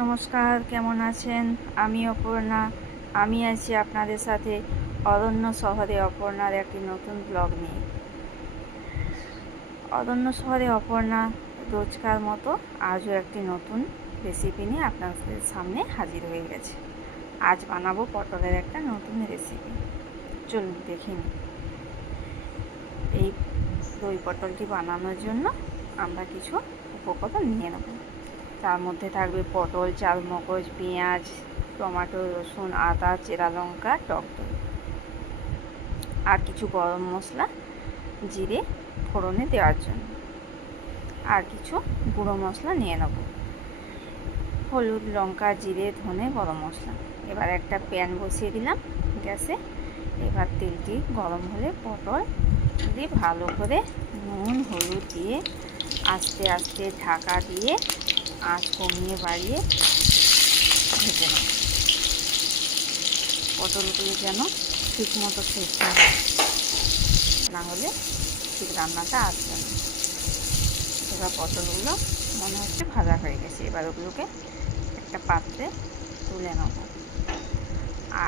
নমস্কার, কেমন আছেন? আমি অপর্ণা। আমি আছি আপনাদের সাথে অরণ্য শহরে অপর্ণার একটি নতুন ব্লগ নিয়ে। অরণ্য শহরে অপর্ণা রোজকার মতো আজও একটি নতুন রেসিপি নিয়ে আপনাদের সামনে হাজির হয়ে গেছে। আজ বানাবো পটলের একটা নতুন রেসিপি। চলুন দেখে নিই। এই দই পটলটি বানানোর জন্য আমরা কিছু উপকরণ নিয়ে নেব। তার মধ্যে থাকবে পটল, চালমগজ, পেঁয়াজ, টমেটো, রসুন, আদা, চেরা লঙ্কা, টক দই আর কিছু গরম মশলা, জিরে ফোড়নে দেওয়ার জন্য, আর কিছু গুঁড়ো মশলা নিয়ে নেব, হলুদ, লঙ্কা, জিরে, ধনে, গরম মশলা। এবার একটা প্যান বসিয়ে দিলাম গ্যাসে। এবার তেলটি গরম হলে পটল দিয়ে ভালো করে নুন হলুদ দিয়ে আস্তে আস্তে ঢাকা দিয়ে আঁচ কমিয়ে বাড়িয়ে ভেজে নেব। পটলগুলো যেন ঠিক মতো সেদ্ধ হয়, না হলে ঠিক রান্নাটা আসবে না। এবার পটলগুলো মনে হচ্ছে ভাজা হয়ে গেছে। এবার ওগুলোকে একটা পাত্রে তুলে নেব।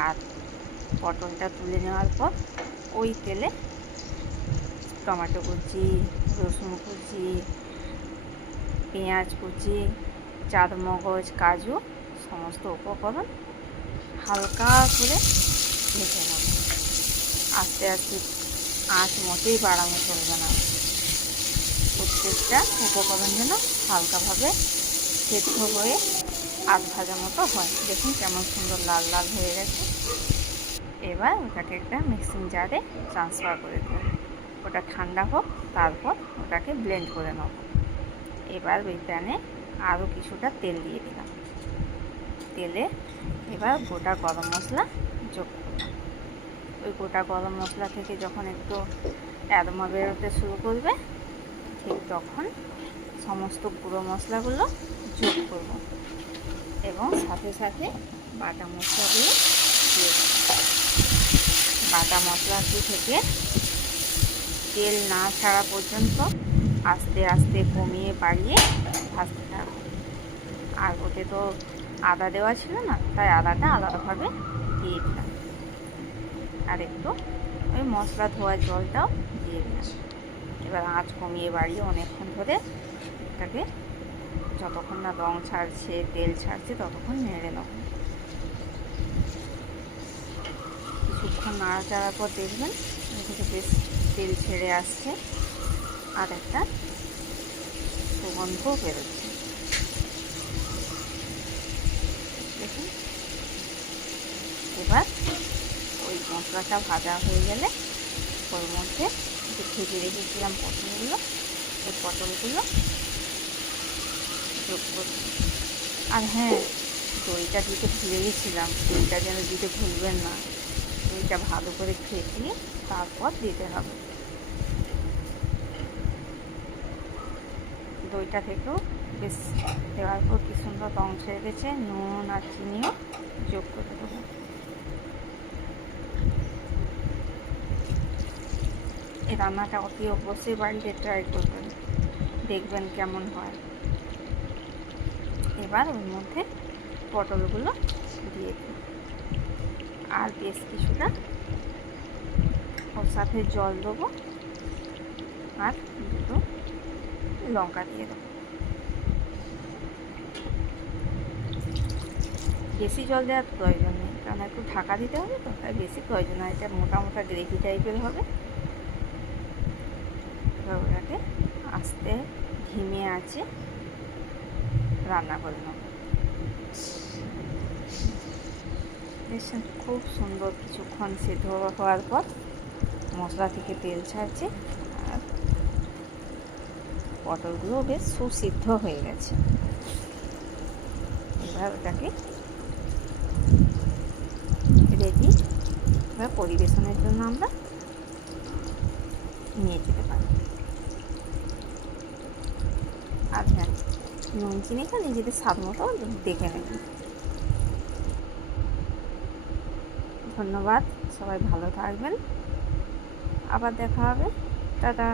আর পটলটা তুলে নেওয়ার পর ওই তেলে টমেটো কুচি, রসুন কুচি, পেঁয়াজ কুচি, চারমগজ, কাজু সমস্ত উপকরণ হালকা করে ভেজে নেব। আস্তে আস্তে আঁচ মোটেই বাড়ানো চলবে না। প্রত্যেকটা উপকরণ যেন হালকাভাবে সেদ্ধ হয়ে আধ ভাজা মতো হয়। দেখুন কেমন সুন্দর লাল লাল হয়ে গেছে। এবার ওটাকে একটা মিক্সিং জারে ট্রান্সফার করে দেবো। ওটা ঠান্ডা হোক, তারপর ওটাকে ব্লেন্ড করে নেব। এবার ওই প্যানে আরও কিছুটা তেল দিয়ে দিলাম। তেলে এবার গোটা গরম মশলা যোগ করলাম। ওই গোটা গরম মশলা থেকে যখন একটু অ্যারোমা বেরোতে শুরু করবে, ঠিক তখন সমস্ত গুঁড়ো মশলাগুলো যোগ করব এবং সাথে সাথে বাটা মশলাগুলো দিয়ে দেব। বাটা মশলাটি থেকে তেল না ছাড়া পর্যন্ত আস্তে আস্তে কমিয়ে বাড়িয়ে ভাজতে থাকবো। আর ওতে তো আদা দেওয়া ছিল না, তাই আদাটা আলাদাভাবে দিয়ে দিলাম। আর একটু ওই মশলা ধোয়া জলটাও দিয়ে দিলাম। এবার আঁচ কমিয়ে বাড়িয়ে অনেকক্ষণ ধরে এটাকে যতক্ষণ না রং ছাড়ছে, তেল ছাড়ছে, ততক্ষণ নেড়ে নেব। কিছুক্ষণ নাড়াচাড়ার পর দেখবেন এদিকে বেশ তেল ছেড়ে আসছে আর একটা সুগন্ধও বেরোচ্ছে। দেখুন, এবার ওই মশলাটা ভাজা হয়ে গেলে ওর মধ্যে যে ভেজে রেখেছিলাম পটলগুলো, ওই পটলগুলো যোগ করব। আর হ্যাঁ, দইটা দিতে ভুলে গেছিলাম। দইটা যেন দিতে ভুলবেন না। দইটা ভালো করে ফেটিয়ে তারপর দিতে হবে। দইটা থেকেও বেশ দেওয়ার পর কি সুন্দর রং ছেড়ে গেছে। নুন আর চিনিও যোগ করে দেবো। এই রান্নাটা অতি অবশ্যই বাড়িতে ট্রাই করবেন, দেখবেন কেমন হয়। এবার ওর মধ্যে পটলগুলো দিয়ে দিই আর বেশ কিছুটা ওর সাথে জল দেবো আর দুটো লঙ্কা দিয়ে দেবো। বেশি জল দেওয়ার প্রয়োজন নেই, কারণ একটু ঢাকা দিতে হবে তো, তাই বেশি প্রয়োজন হয়। এটা মোটা মোটা গ্রেভি টাইপের হবে। এবার ওটাকে আস্তে ধিমে আঁচে রান্না করে নেব। দেখছেন খুব সুন্দর কিছুক্ষণ সেদ্ধ হওয়ার পর মশলা থেকে তেল ছাড়ছে আর পটলগুলো বেশ সুসিদ্ধ হয়ে গেছে। এবার ওটাকে রেডি। এবার পরিবেশনের জন্য আমরা নিয়ে যেতে পারি। আর হ্যাঁ, নুন চিনিটা নিজেদের স্বাদ মতো দেখে নেবেন। ধন্যবাদ, সবাই ভালো থাকবেন। আবার দেখা হবে। টাটা।